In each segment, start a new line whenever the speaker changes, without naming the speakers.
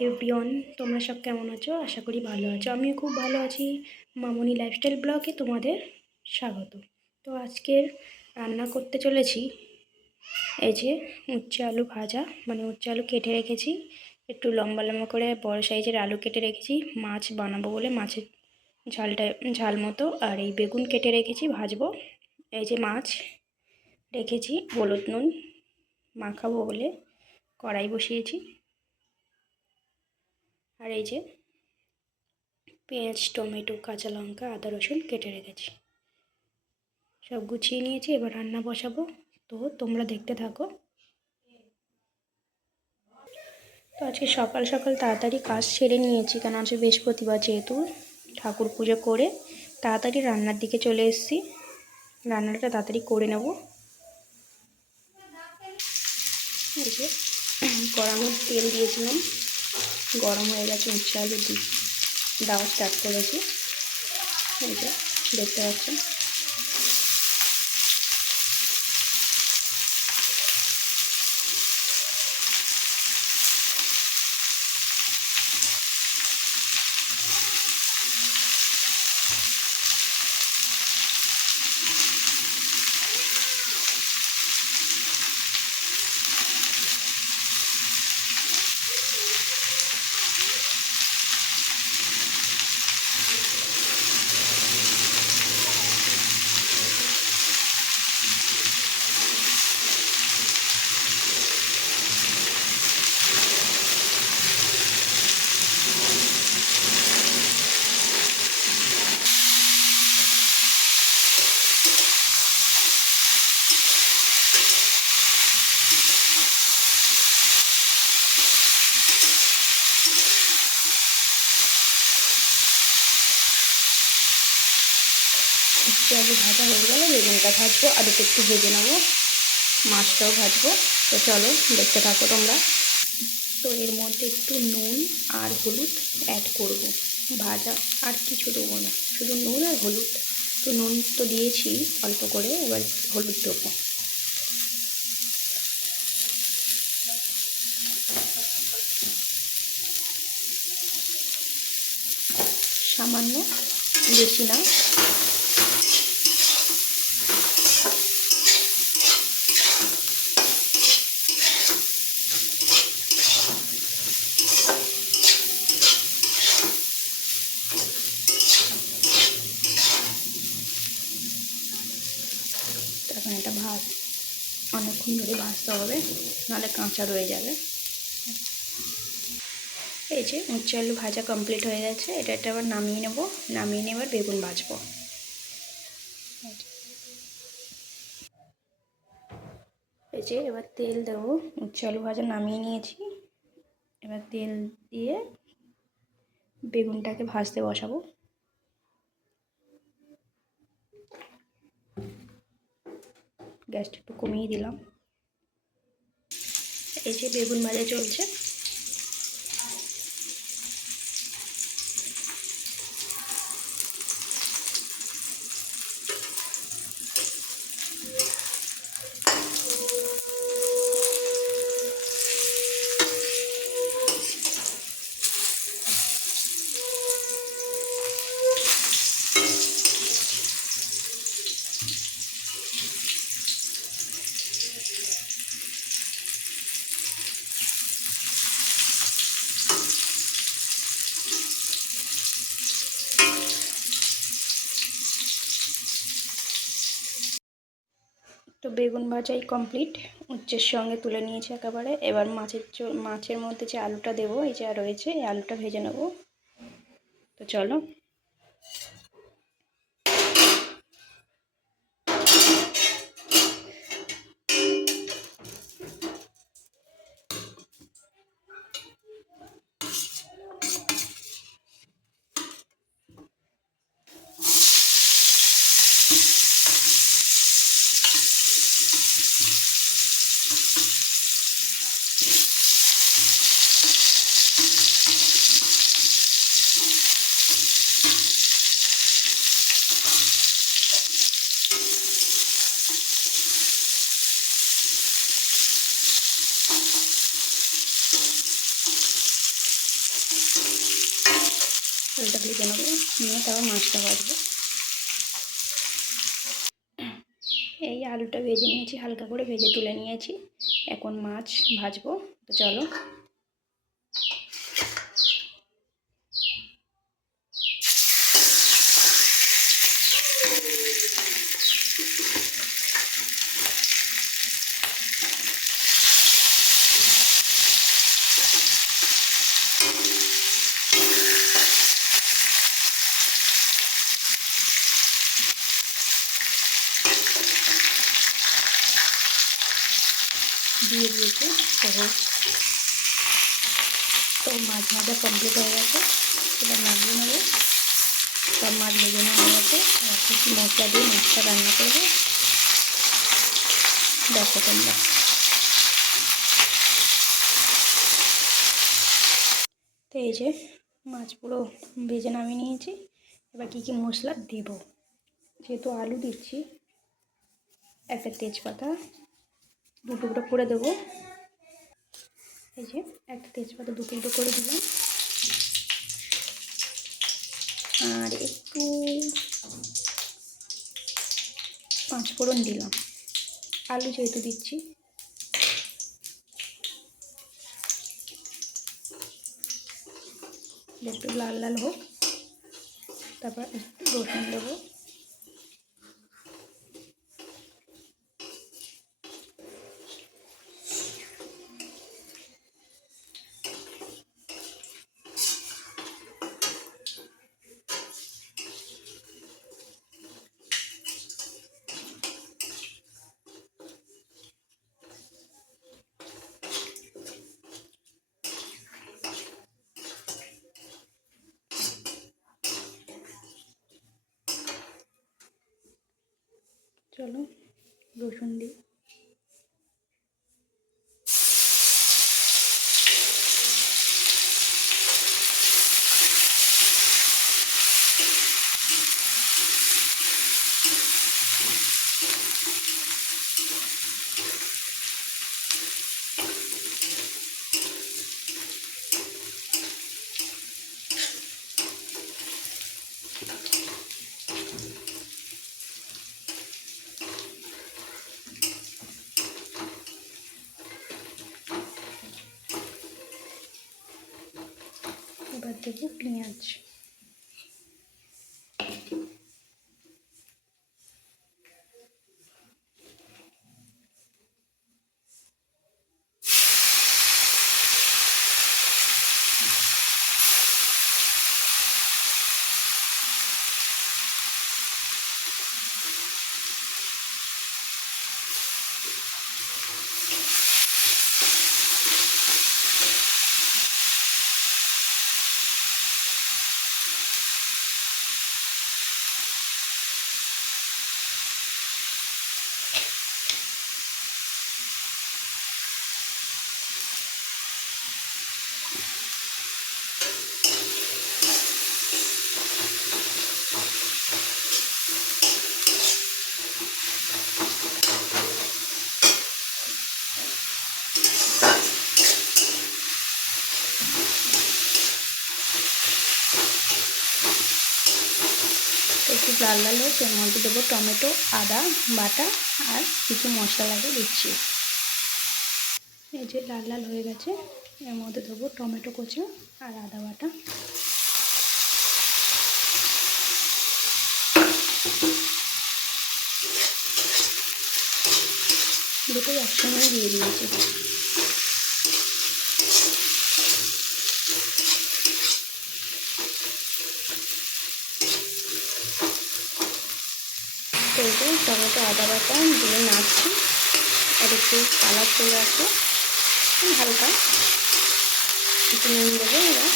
Everyone তোমরা সব কেমন আছো? আশা করি ভালো আছো। আমিও খুব ভালো আছি। মামনি লাইফস্টাইল ব্লগে তোমাদের স্বাগত। তো আজকের রান্না করতে চলেছি। এই যে উচ্ছে আলু ভাজা মানে উচ্ছে আলু কেটে রেখেছি। একটু লম্বা লম্বা করে বড় সাইজের আলু কেটে রেখেছি। মাছ বানাবো বলে মাছের ঝালটা, ঝাল মতো। আর এই বেগুন কেটে রেখেছি, ভাজবো। এই যে মাছ রেখেছি, হলুদ নুন মাখাবো বলে কড়াই বসিয়েছি। আর এই যে পেঁয়াজ, টমেটো, কাঁচা লঙ্কা, আদা, রসুন কেটে রেখেছি। সব গুছিয়ে নিয়েছি, এবার রান্না বসাবো। তো তোমরা দেখতে থাকো। তো আজকে সকাল সকাল তাড়াতাড়ি কাজ সেরে নিয়েছি, কারণ আজকে বৃহস্পতিবার যেহেতু ঠাকুর পুজো করে তাড়াতাড়ি রান্নার দিকে চলে এসেছি। রান্নাটা তাড়াতাড়ি করে নেব। এই যে গরমের তেল দিয়েছিলাম। গরম হয়ে গেছে উচ্ছে আলু দেওয়া স্টার্ট করেছি। এই যে দেখতে পাচ্ছেন। উচ্ছে আলু ভাজা হয়ে গেলে, বেগুনটা ভাজবো আলুটা একটু ভেজে নেব। মাছটাও ভাজবো। তো চলো, দেখতে থাকো তোমরা। তো এর মধ্যে একটু নুন আর হলুদ অ্যাড করব। ভাজা আর কিছু দেবো না, শুধু নুন আর হলুদ। তো নুন তো দিয়েছি, অল্প করে, এবার হলুদ দেবো। সামান্য, বেশি না এখন এটা ভাত অনেকক্ষণ ধরে ভাজতে হবে, নাহলে কাঁচা রয়ে যাবে। এই যে উচ্চ আলু ভাজা কমপ্লিট হয়ে গেছে, এটা একটা আবার নামিয়ে নেব। নামিয়ে নিয়ে এবার বেগুন ভাজবো। এই যে এবার তেল দেবো, উচ্চ আলু ভাজা নামিয়ে নিয়েছি। এবার তেল দিয়ে বেগুনটাকে ভাজতে বসাবো। গ্যাসটা একটু কমিয়ে দিলাম। এই যে বেগুন ভাজা চলছে। বেগুন ভাজাই কমপ্লিট উচ্চের সঙ্গে তুলে নিয়েছি একেবারে। এবার মাছের মাছের মধ্যে যে আলুটা দেবো, এই যা রয়েছে, এই আলুটা ভেজে নেব। তো চলো। তেলটা ভেজে নেব। নিয়ে তারপর মাছটা ভাজবো। এই আলুটা ভেজে নিয়েছি, হালকা করে ভেজে তুলে নিয়েছি। এখন মাছ ভাজবো। তো চলো। দিয়েছি। তো মাছ ভাজা কমপ্লিট হয়ে গেছে। এবার নামিয়ে নেব। সব মাছ ভেজে হয়ে গেছে। মশলা দিয়ে মাছটা রান্না করব। দেখো তোমরা। তো এই যে মাছ পুরো ভেজে নামিয়ে নিয়েছি। এবার কী কী মশলা দেব? যেহেতু আলু দিচ্ছি, একটা তেজপাতা দু টুকরো করে দেবো। এই যে একটা তেজপাতা দু টুকরো করে দিলাম। আর একটু পাঁচ ফোড়ন দিলাম। আলু যেহেতু দিচ্ছি। একটু লাল লাল হোক। তারপর একটু রসুন দেবো। চলো রসুন দিই। এবার দেবো পেঁয়াজ একটু লাল লাল হোক এর মধ্যে দেবো টমেটো, আদা, বাটা আর কিছু মশলা লাগে দিচ্ছি। এই যে লাল লাল হয়ে গেছে, এর মধ্যে দেবো টমেটো কুচি আর আদা বাটা। দুটোই একসঙ্গে দিয়ে দিয়েছি তো এই যে বাটা দিয়ে নাড়ছি। আর একটু কালার চলে আসবে হালকা। একটু নুন দেবো এবার।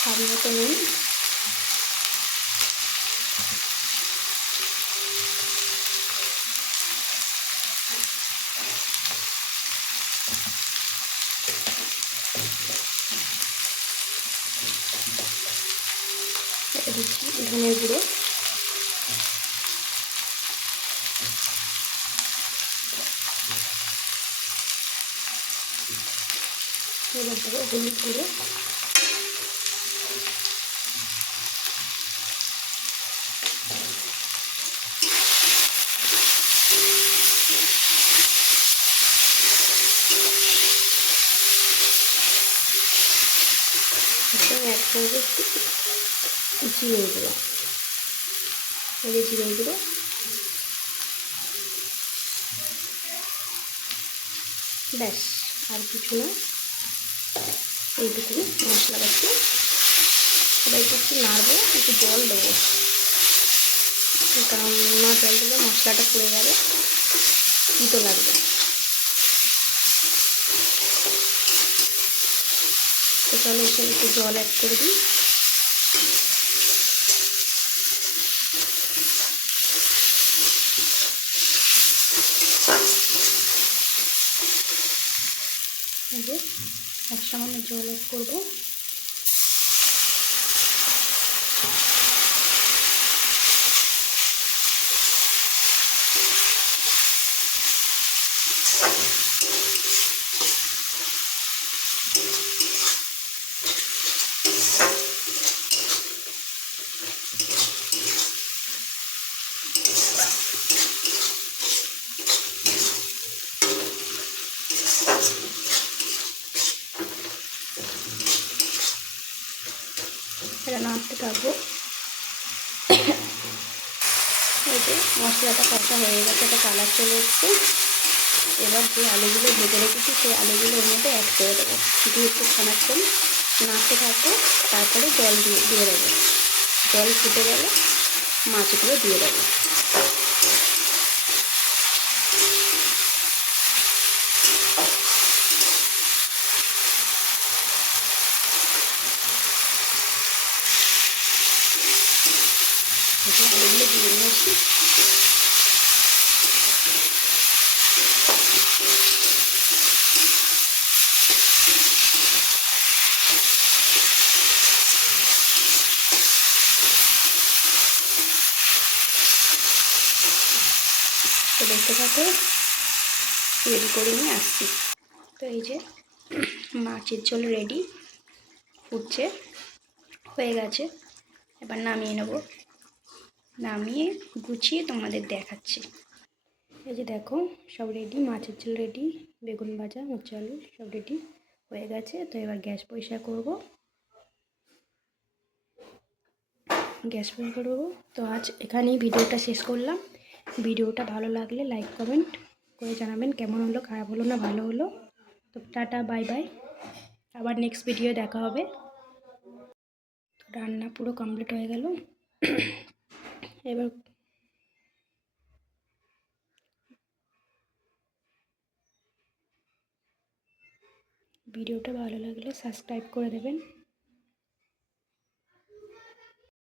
স্বাদ মতো নুন। দিচ্ছি ধনের গুঁড়ো। এবার দেবো হলুদ গুঁড়ো। অ্যাড করব জিরে গুঁড়ো এই জিরে ব্যাস আর কিছু না। এইটুকুনি মশলা বাটি। এবার একটু একটু নাড়বো, একটু জল দেবো। কারণ না জল দিলে মশলাটা পুড়ে যাবে। তিতো লাগবে। তো চলো এখানে একটু জল অ্যাড করে দিই এই যে এক সামান্য জল অ্যাড করব এটা নাড়তে থাকব এই যে মশলাটা কষা হয়ে গেছে, একটা কালার চলে এসছে। এবার যে আলুগুলো ভেজে রেখেছি, সেই আলুগুলো ওর মধ্যে অ্যাড করে দেবো। দিয়ে একটু খানাক্ষণ নাড়তে থাকব, তারপরে জল দিয়ে দিয়ে দেবো। জল ফুটে গেলে মাছগুলো দিয়ে দেবো। আলুগুলো দিয়ে নিয়েছি তো রেডি করে নিয়ে আসছি। তো এই যে মাছের ঝোল রেডি ফুটছে, হয়ে গেছে। এবার নামিয়ে নেব। নামিয়ে গুছিয়ে তোমাদের দেখাচ্ছি। এই যে দেখো, সব রেডি মাছের ঝোল রেডি বেগুন ভাজা উচ্চ আলু সব রেডি হয়ে গেছে। তো এবার গ্যাস পরিষ্কার করব। গ্যাস পরিষ্কার করব। তো আজ এখানেই ভিডিওটা শেষ করলাম। ভিডিওটা ভালো লাগলে লাইক, কমেন্ট করে জানাবেন কেমন হলো, খারাপ হলো না, ভালো হলো। তো টাটা, বাই বাই। আবার নেক্সট ভিডিও দেখা হবে। তো রান্না পুরো কমপ্লিট হয়ে গেল। এবার ভিডিওটা ভালো লাগলে সাবস্ক্রাইব করে দেবেন।